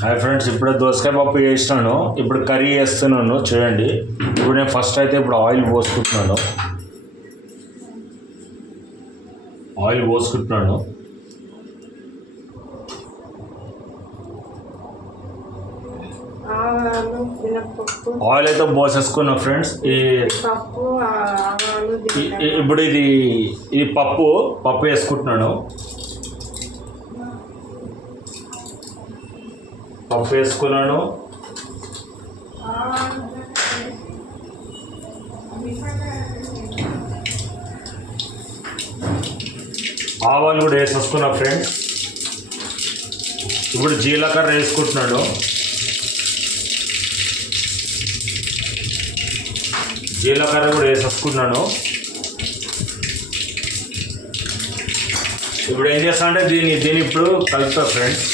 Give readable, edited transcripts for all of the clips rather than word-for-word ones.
Hi friends, ఇప్పుడే దోసకాయ పప్పు చేసినాను. ఇప్పుడు కర్రీ చేస్తున్నాను చూడండి. ఇప్పుడు నేను ఫస్ట్ అయితే ఆయిల్ పోసుకుంటున్నాను. ఆయిల్ అయితే పోసేసుకున్నా ఫ్రెండ్స్. ఇప్పుడు ఇది పప్పు వేసుకుంటున్నాను. పప్పు వేసుకున్నాను. ఆవాలు కూడా వేసేసుకున్నా ఫ్రెండ్స్. ఇప్పుడు జీలకర్ర వేసుకుంటున్నాను. జీలకర్ర కూడా వేసేసుకున్నాను. ఇప్పుడు ఏం చేస్తా అంటే దీన్ని ఇప్పుడు కలుపుతా ఫ్రెండ్స్.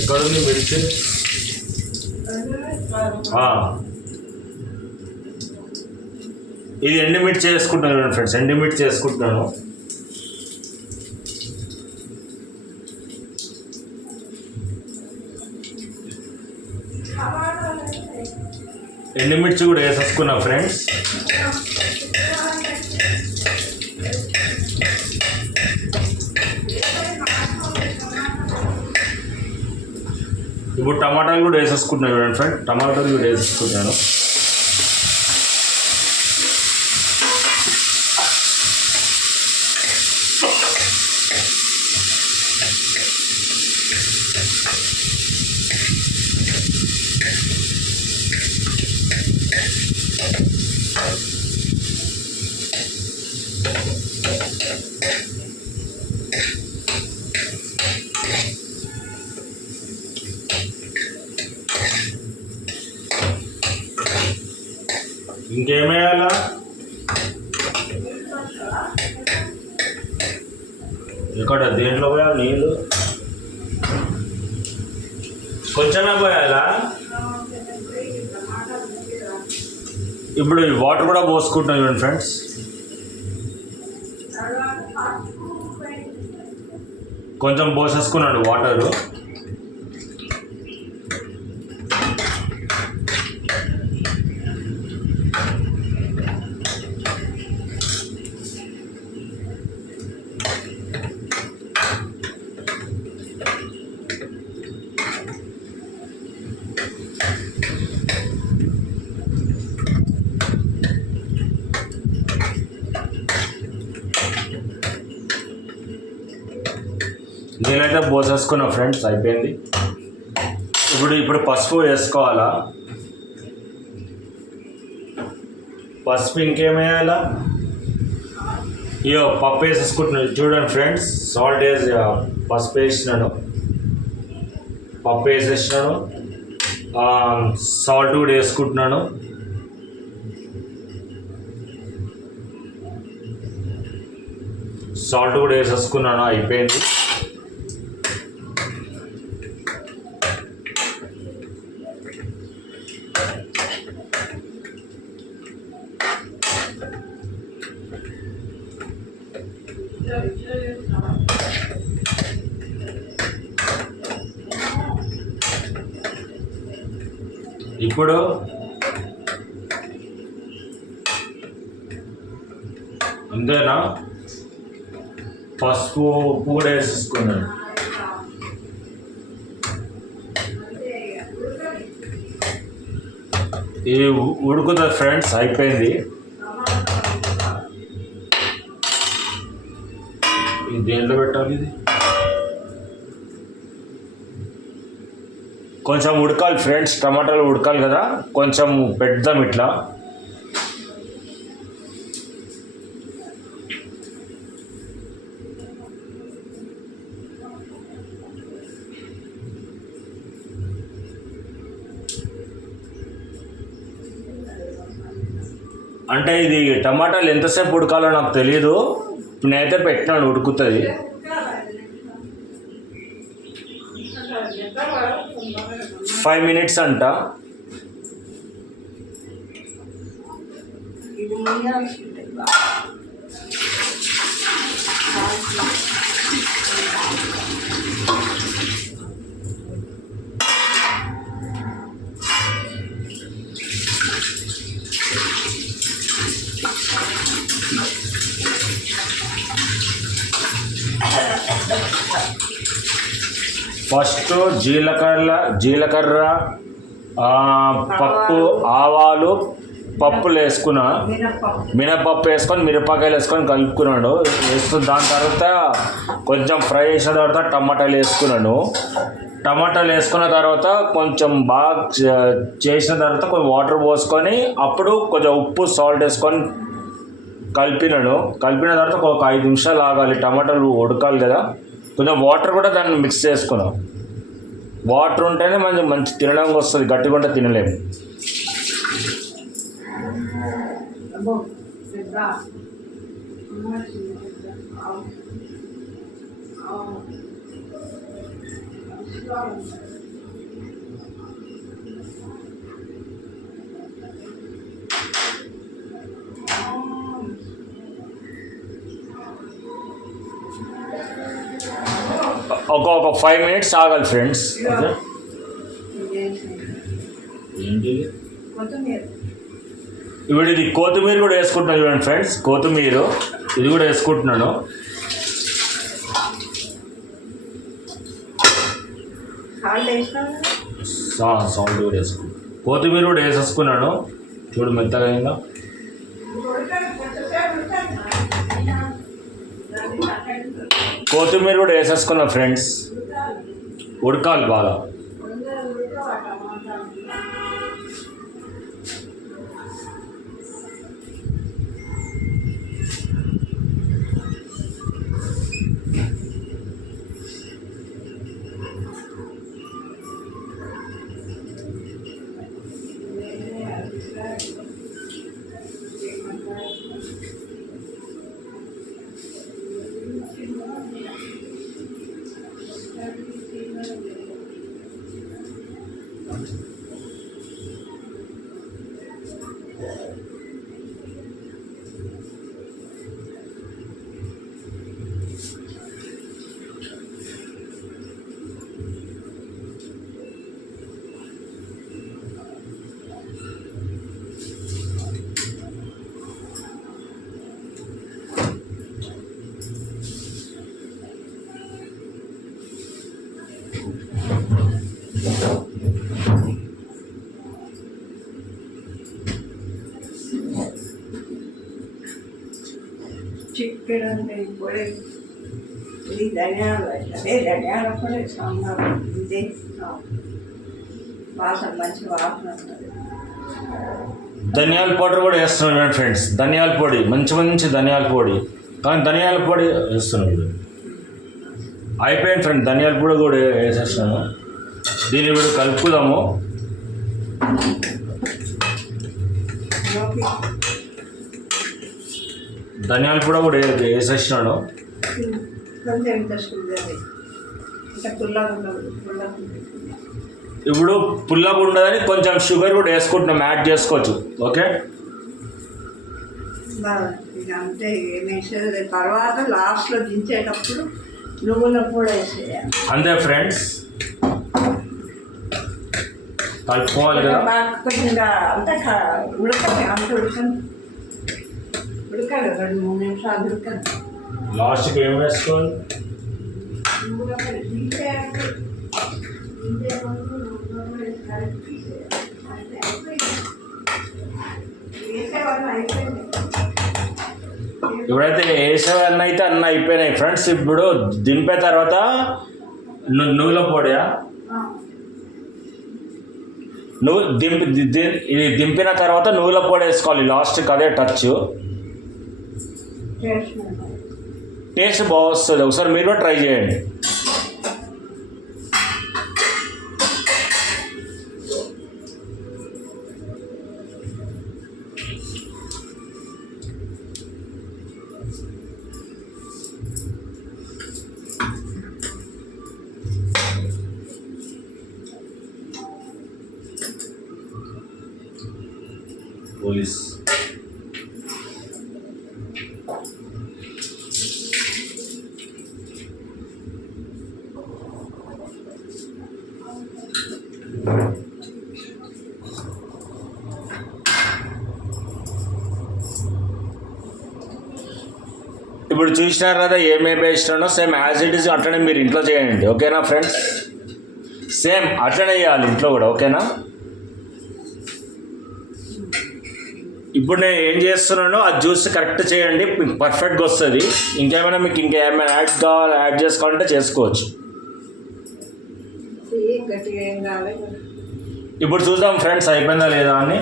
ఎక్కడ ఉంది మిర్చి? ఇది ఎండుమిర్చి వేసుకుంటున్నాను ఫ్రెండ్స్. ఎండుమిర్చి వేసుకుంటున్నాను. ఎండుమిర్చి కూడా వేసేసుకున్నా ఫ్రెండ్స్. ఇప్పుడు టమాటాలు కూడా వేసేసుకుంటున్నాను చూడండి ఫ్రెండ్. టమాటాలు కూడా వేసేసుకుంటున్నాను. ఇంకేమేయాలా? ఇక్కడ దేంట్లో పోయాలి? నీళ్ళు కొంచెమే పోయాలా? ఇప్పుడు వాటర్ కూడా పోసుకుంటున్నాం చూడండి ఫ్రెండ్స్. కొంచెం పోసేసుకున్నాడు వాటరు. నేనైతే పోసేసుకున్నా ఫ్రెండ్స్. అయిపోయింది. ఇప్పుడు పసుపు వేసుకోవాలా? పసుపు ఇంకేమేయాలా? ఇయో పప్పు వేసేసుకుంటున్నాను చూడండి ఫ్రెండ్స్. సాల్ట్ వేసి పసుపు వేసినాను. పప్పు వేసేసినాను. సాల్ట్ కూడా వేసుకుంటున్నాను. సాల్ట్ కూడా వేసేసుకున్నాను. అయిపోయింది. ఇప్పుడు అంతేనా? పసుపు ఉప్పు కూడా వేసేసుకున్నాను. ఇది ఉడుకుతుంది ఫ్రెండ్స్. అయిపోయింది. ఇది దేంట్లో పెట్టాలి? ఇది కొంచెం ఉడకాలి ఫ్రెండ్స్. టమాటాలు ఉడకాలి కదా, కొంచెం పెడదాం ఇట్లా. అంటే ఇది టమాటాలు ఎంతసేపు ఉడకాలో నాకు తెలియదు. నేనైతే పెట్టినాను, ఉడుకుతుంది. 5 minutes అంట. ఫస్ట్ జీలకర్ర పప్పు, ఆవాలు, పప్పులు వేసుకున్నా, మినపప్పు వేసుకొని మిరపకాయలు వేసుకొని కలుపుకున్నాను. దాని తర్వాత కొంచెం ఫ్రై చేసిన తర్వాత టమాటాలు వేసుకున్నాను. టమాటాలు వేసుకున్న తర్వాత కొంచెం బాగా చేసిన తర్వాత కొంచెం వాటర్ పోసుకొని అప్పుడు కొంచెం ఉప్పు, సాల్ట్ వేసుకొని కలిపిన తర్వాత ఒక 5 నిమిషాలు ఆగాలి. టమాటాలు ఉడకాలి కదా, కొంచెం వాటర్ కూడా దాన్ని మిక్స్ చేసుకున్నాం. వాటర్ ఉంటేనే మంచి తినడానికి వస్తుంది, గట్టిగా ఉంటే తినలేము. ఒక 5 మినిట్స్ ఆగాలి ఫ్రెండ్స్. ఏంటి ఇప్పుడు ఇది కొత్తిమీర కూడా వేసుకుంటున్నాను చూడండి ఫ్రెండ్స్. కొత్తిమీర ఇది కూడా వేసుకుంటున్నాను. సాల్ట్ కూడా వేసుకున్నాను. కొత్తిమీర కూడా వేసేసుకున్నాను. చూడు మెత్తగా అయిందా. కొత్తిమీర కూడా వేసేసుకున్నా ఫ్రెండ్స్. ఉడకాలి బాగా. చికెన్ పొడి, ఇది ధనియాలు, అదే ధనియాల పొడి, సాంబార్, ఇదే వాసన, మంచి వాసన వస్తుంది. ధనియాల పౌడర్ కూడా వేస్తున్నాను ఫ్రెండ్స్. ధనియాల పొడి, మంచి ధనియాల పొడి. కానీ ధనియాల పొడి వేస్తున్నాను. అయిపోయింది ఫ్రెండ్, ధనియాల పొడి కూడా వేసేస్తున్నాను. దీన్ని ఇప్పుడు కలుపుదాము. ధనియాల పొడి కూడా వేసేసినాను. ఇప్పుడు పుల్లగా ఉండదని కొంచెం షుగర్ కూడా వేసుకుంటున్నాం, యాడ్ చేసుకోవచ్చు. ఓకే, అంతే. ఏమేసేది తర్వాత లాస్ట్లో దించేటప్పుడు నువ్వుల కూడా వేసేయాలి. అంతే ఫ్రెండ్స్, కలుపుకోవాలి కదా. కొంచెం అంతా ఉడకండి, అంత ఉడకాలి 2-3 నిమిషాలు ఉడకండి. లాస్ట్కి ఏం వేసుకోవాలి? ఇప్పుడైతే వేసేవన్నీ అయితే అన్నీ అయిపోయినాయి ఫ్రెండ్స్. ఇప్పుడు దింపే తర్వాత నువ్వుల పొడియా, ఇది దింపిన తర్వాత నువ్వుల పొడి వేసుకోవాలి లాస్ట్కి. అదే టచ్, టేస్ట్ బాగుంది. ఒకసారి మీరు కూడా ట్రై చేయండి. పోలీస్ ఇప్పుడు ఇప్పుడు చూసినారు కదా ఏమేమి వేసినానో సేమ్ యాజ్ ఇట్ ఈస్ అట్లనే మీరు ఇంట్లో చేయండి, ఓకేనా ఫ్రెండ్స్? సేమ్ అట్లనే చేయాలి ఇంట్లో కూడా, ఓకేనా? ఇప్పుడు నేను ఏం చేస్తున్నానో అది చూసి కరెక్ట్ చేయండి, మీకు పర్ఫెక్ట్గా వస్తుంది. ఇంకేమైనా మీకు ఇంకేమైనా యాడ్ చేసుకోవాలంటే చేసుకోవచ్చు. గట్టిగా ఏం కావాలి. ఇప్పుడు చూద్దాం ఫ్రెండ్స్ అయిపోయిందా లేదా అని.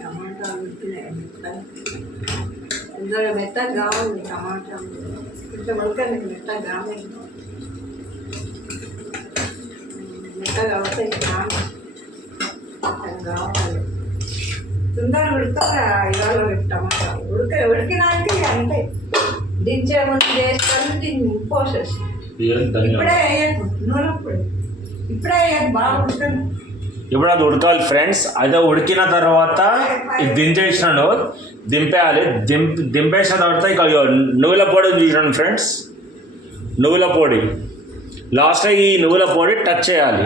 టమాటాలు ఇందులో మెత్తగా కావాలి. టమాటాలు కొంచెం ఉడకండి, మెత్తగా కావాలి. మెత్తగా అవుతాయి, కావాలి. తొందరగా ఉడతారా ఇవాళ టమాటాలు ఉడికినాక అంటే దించే ముందు వేసుకొని దీన్ని పోసేసి ఇప్పుడే వేయకు, నూనె ఇప్పుడే వేయకు, బాగా ఉడకండి. ఇప్పుడు అది ఉడకాలి ఫ్రెండ్స్. అదే ఉడికిన తర్వాత ఇది దించేసినాను, దింపేయాలి. దింపేసిన తర్వాత ఇక నువ్వుల పొడి చూసాను ఫ్రెండ్స్, నువ్వుల పొడి లాస్ట్లో ఈ నువ్వుల పొడి టచ్ చేయాలి.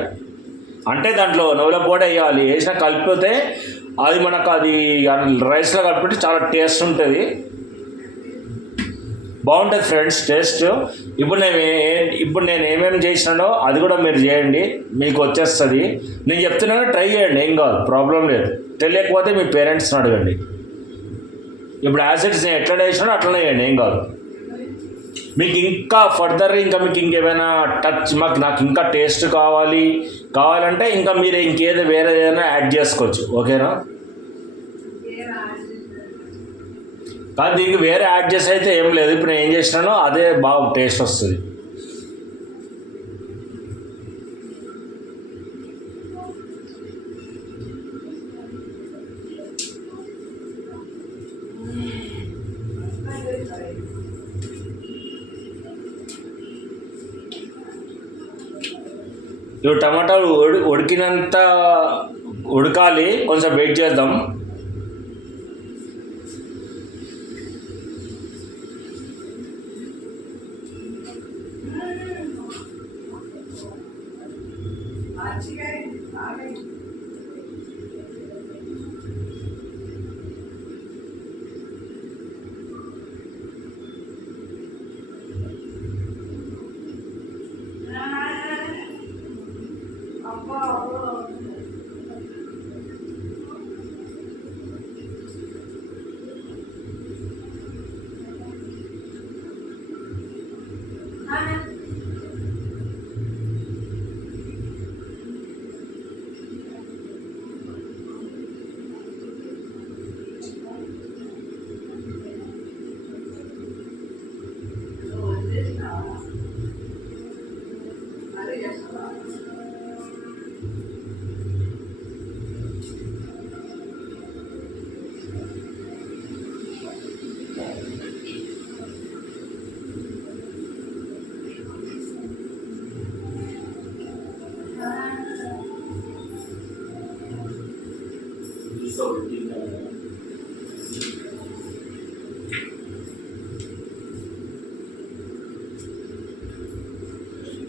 అంటే దాంట్లో నువ్వుల పొడి వేయాలి. వేసిన కలిపితే అది మనకు అది రైస్లో కలిపితే చాలా టేస్ట్ ఉంటుంది, బాగుంటుంది ఫ్రెండ్స్ టేస్ట్. ఇప్పుడు నేను ఏమేమి చేసినానో అది కూడా మీరు చేయండి, మీకు వచ్చేస్తుంది. నేను చెప్తున్నాను ట్రై చేయండి, ఏం కాదు, ప్రాబ్లం లేదు. తెలియకపోతే మీ పేరెంట్స్ని అడగండి. ఇప్పుడు యాసిడ్స్ నేను ఎట్లా చేసినానో అట్లనే చేయండి, ఏం కాదు. మీకు ఇంకా ఫర్దర్ మీకు ఇంకేమైనా నాకు ఇంకా టేస్ట్ కావాలంటే ఇంకా మీరు వేరే ఏదైనా యాడ్ చేసుకోవచ్చు, ఓకేనా? కానీ దీనికి వేరే యాడ్ చేసి అయితే ఏం లేదు. ఇప్పుడు నేను ఏం చేసినానో అదే బాగా టేస్ట్ వస్తుంది. ఇప్పుడు టమాటాలు ఉడికినంత ఉడకాలి, కొంచెం వెయిట్ చేద్దాం.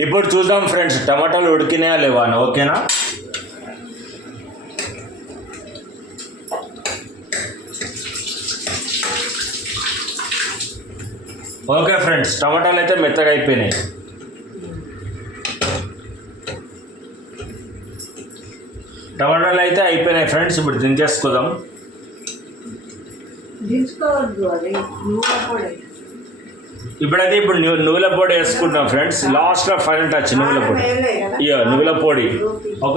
ఇప్పుడు చూద్దాం ఫ్రెండ్స్ టమాటాలు ఉడికినాయా లేవా అని, ఓకేనా? ఓకే ఫ్రెండ్స్, టమాటాలు అయితే మెత్తగా అయిపోయినాయి. టమాటాలు అయితే అయిపోయినాయి ఫ్రెండ్స్. ఇప్పుడు దించేసుకుందాం. ఇప్పుడైతే నువ్వుల పొడి వేసుకుంటాం ఫ్రెండ్స్. లాస్ట్లో ఫైనల్ టచ్ నువ్వుల పొడి. నువ్వుల పొడి ఒక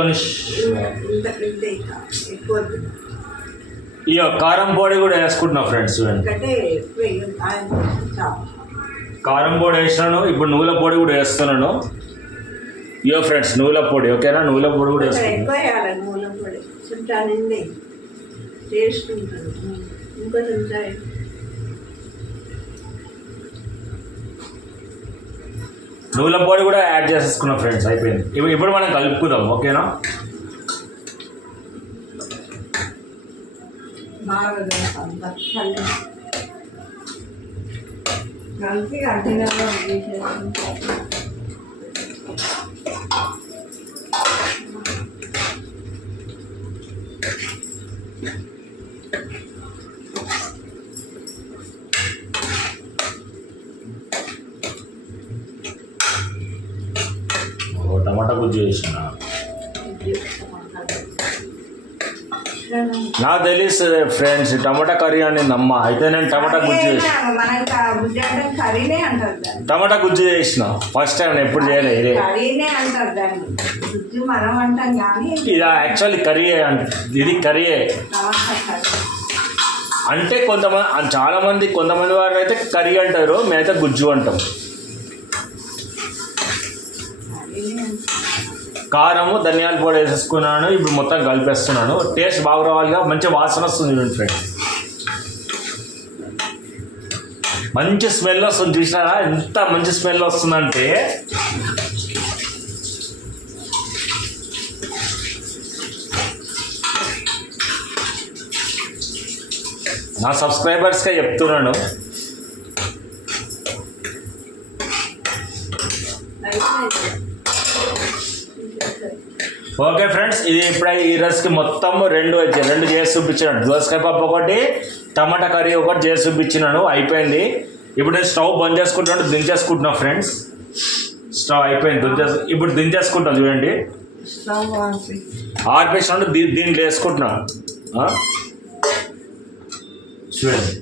కారం పొడి కూడా వేసుకుంటున్నాం ఫ్రెండ్స్. కారం పొడి వేసినాను, ఇప్పుడు నువ్వుల పొడి కూడా వేస్తున్నాను. ఫ్రెండ్స్ నువ్వుల పొడి, ఓకేనా? నువ్వుల పొడి కూడా వేసుకుంటాను. నువ్వుల పొడి కూడా యాడ్ చేసేసుకున్నాం ఫ్రెండ్స్, అయిపోయింది. ఇప్పుడు మనం కలుపుకుందాం, ఓకేనా? టమాటా గుజ్జు చేసిన నాకు తెలియదు ఫ్రెండ్స్ టమాటా కర్రీ అని నమ్మ అయితే నేను టమాటా గుజ్జు చేసిన మనకి బుద్ధి అంటే కర్రీనే అంటారు దాన్ని. టమాటా గుజ్జు చేసిన ఫస్ట్ టైం ఎప్పుడు చేయలేదు ఇదే కర్రీనే అంటారు దాన్ని. బుద్ధి మనం అంటాం కానీ ఇది యాక్చువల్లీ కర్రీయే ఇది కర్రీయే టమాటా కర్రీ. అంటే కొంతమంది వారు అయితే కర్రీ అంటారు, మేమైతే గుజ్జు అంటాం. కర్రీనే అంటారు. కారము ధనియాల పొడి వేసేసుకున్నాను. ఇప్పుడు మొత్తం కలిపేస్తున్నాను. టేస్ట్ బాగా రావాలిగా, మంచి వాసన వస్తుంది చూడండి ఫ్రెండ్స్. మంచి స్మెల్ వస్తుంది, చూసినారా ఎంత మంచి స్మెల్ వస్తుందంటే. నా సబ్స్క్రైబర్స్కే చెప్తున్నాను. ఓకే ఫ్రెండ్స్, ఇది ఇప్పుడు ఈ రోజుకి మొత్తం రెండు చేసి చూపించినాను. దోసకాయ పప్పు ఒకటి, టమాటా కర్రీ ఒకటి చేసి చూపించినాను. అయిపోయింది. ఇప్పుడు నేను స్టవ్ బంద్ చేసుకుంటాను, దించేసుకుంటున్నా ఫ్రెండ్స్. స్టవ్ అయిపోయింది, ఇప్పుడు దించేసుకుంటాను. చూడండి స్టవ్ ఆపి. ఆర్పేసినట్టు దీంట్లో వేసుకుంటున్నా. చూడండి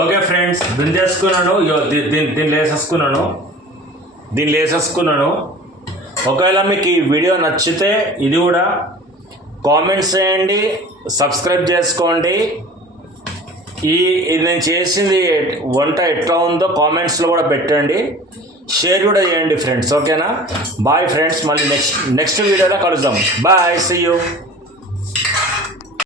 ఓకే ఫ్రెండ్స్, దించేసుకున్నాను. దీన్ని వేసేసుకున్నాను. ఒకవేళ మీకు ఈ వీడియో నచ్చితే ఇది కూడా కామెంట్స్ చేయండి, సబ్స్క్రైబ్ చేసుకోండి. ఇది నేను చేసింది వంట ఎట్లా ఉందో కామెంట్స్లో కూడా పెట్టండి, షేర్ కూడా చేయండి ఫ్రెండ్స్. ఓకేనా? బాయ్ ఫ్రెండ్స్, మళ్ళీ నెక్స్ట్ వీడియోలో కలుద్దాం. Bye, see you.